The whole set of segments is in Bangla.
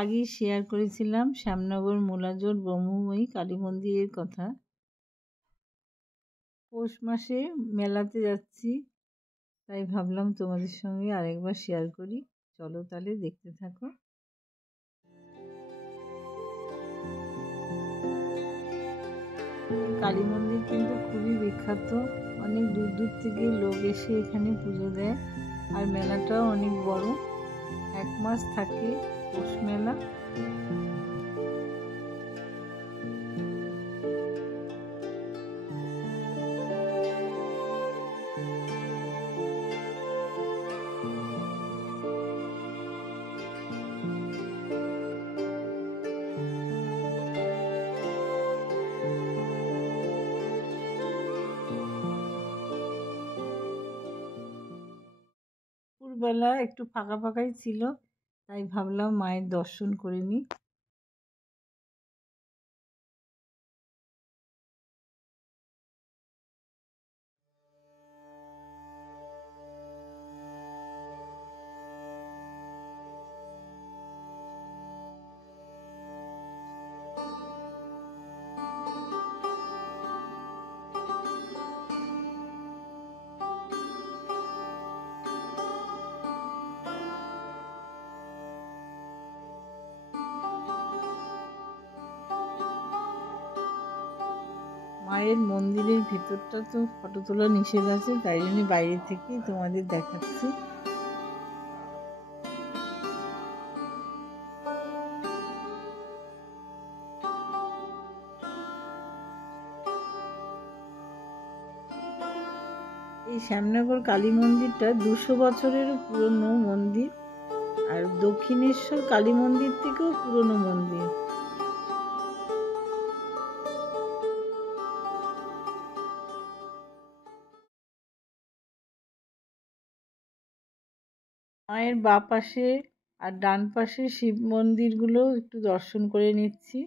আগেই শেয়ার করেছিলাম শ্যামনগর মোলাজোর ব্রহ্মময়ী কালী মন্দিরের কথা। পৌষ মাসে মেলাতে যাচ্ছি, তাই ভাবলাম তোমাদের সঙ্গে আরেকবার শেয়ার করি। চলো তাহলে দেখতে থাকো। কালী মন্দির কিন্তু খুবই বিখ্যাত, অনেক দূর দূর থেকে লোক এসে এখানে পুজো দেয়। আর মেলাটাও অনেক বড়, 1 মাস থাকে পৌষ মেলা। দুপুরবেলা একটু ফাঁকা ফাঁকাই ছিল, তাই ভাবলাম মায়ের দর্শন করে নিই। মায়ের মন্দিরের ভেতরটা তো ফটো তোলা নিষেধ আছে, তাই জন্য বাইরে থেকেই তোমাদের দেখাচ্ছি। এই শ্যামনগর কালী মন্দিরটা 200 বছরেরও পুরনো মন্দির, আর দক্ষিণেশ্বর কালী মন্দির থেকেও পুরনো মন্দির। মায়ের বাঁ পাশে আর ডান পাশে শিব মন্দিরগুলো একটু দর্শন করে নিচ্ছি।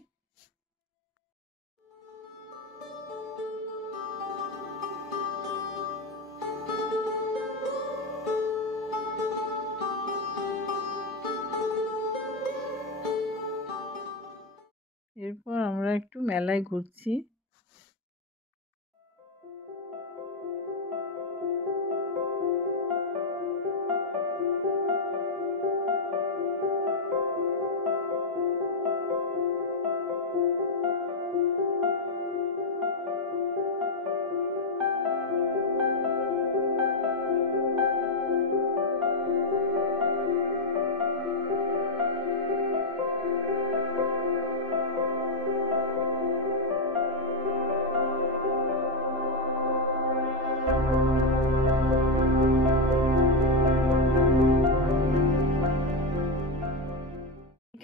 এরপর আমরা একটু মেলায় ঘুরছি।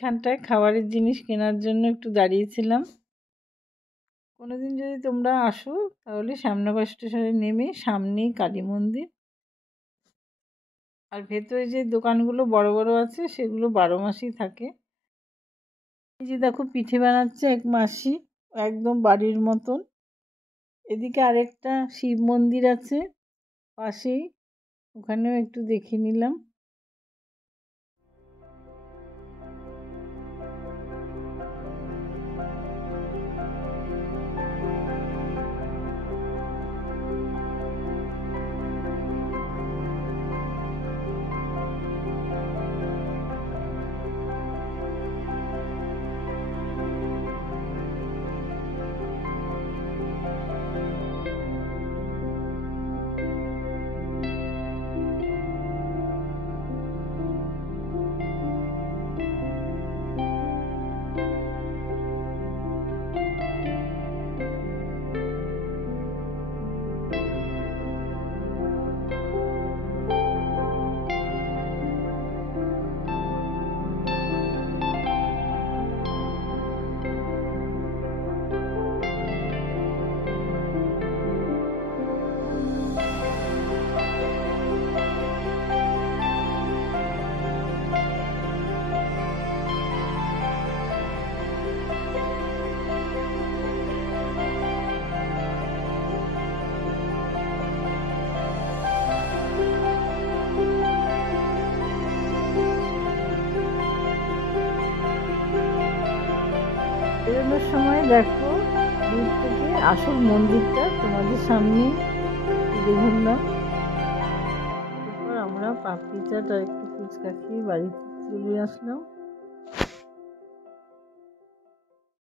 এখানটায় খাবারের জিনিস কেনার জন্য একটু দাঁড়িয়েছিলাম। কোনোদিন যদি তোমরা আসো তাহলে শ্যামনগর স্টেশনে নেমে সামনেই কালী মন্দির। আর ভেতরে যে দোকানগুলো বড় বড় আছে সেগুলো 12 মাসই থাকে। এই যে দেখো পিঠে বানাচ্ছে এক মাসি, একদম বাড়ির মতন। এদিকে আরেকটা শিব মন্দির আছে পাশেই, ওখানেও একটু দেখে নিলাম। বেরোনোর সময় দেখো দূর থেকে আসল মন্দিরটা তোমাদের সামনে তুলে ধরলাম। এরপর আমরা পাপড়ি চাট আর একটু ফুচকা খেয়ে বাড়িতে চলে আসলাম।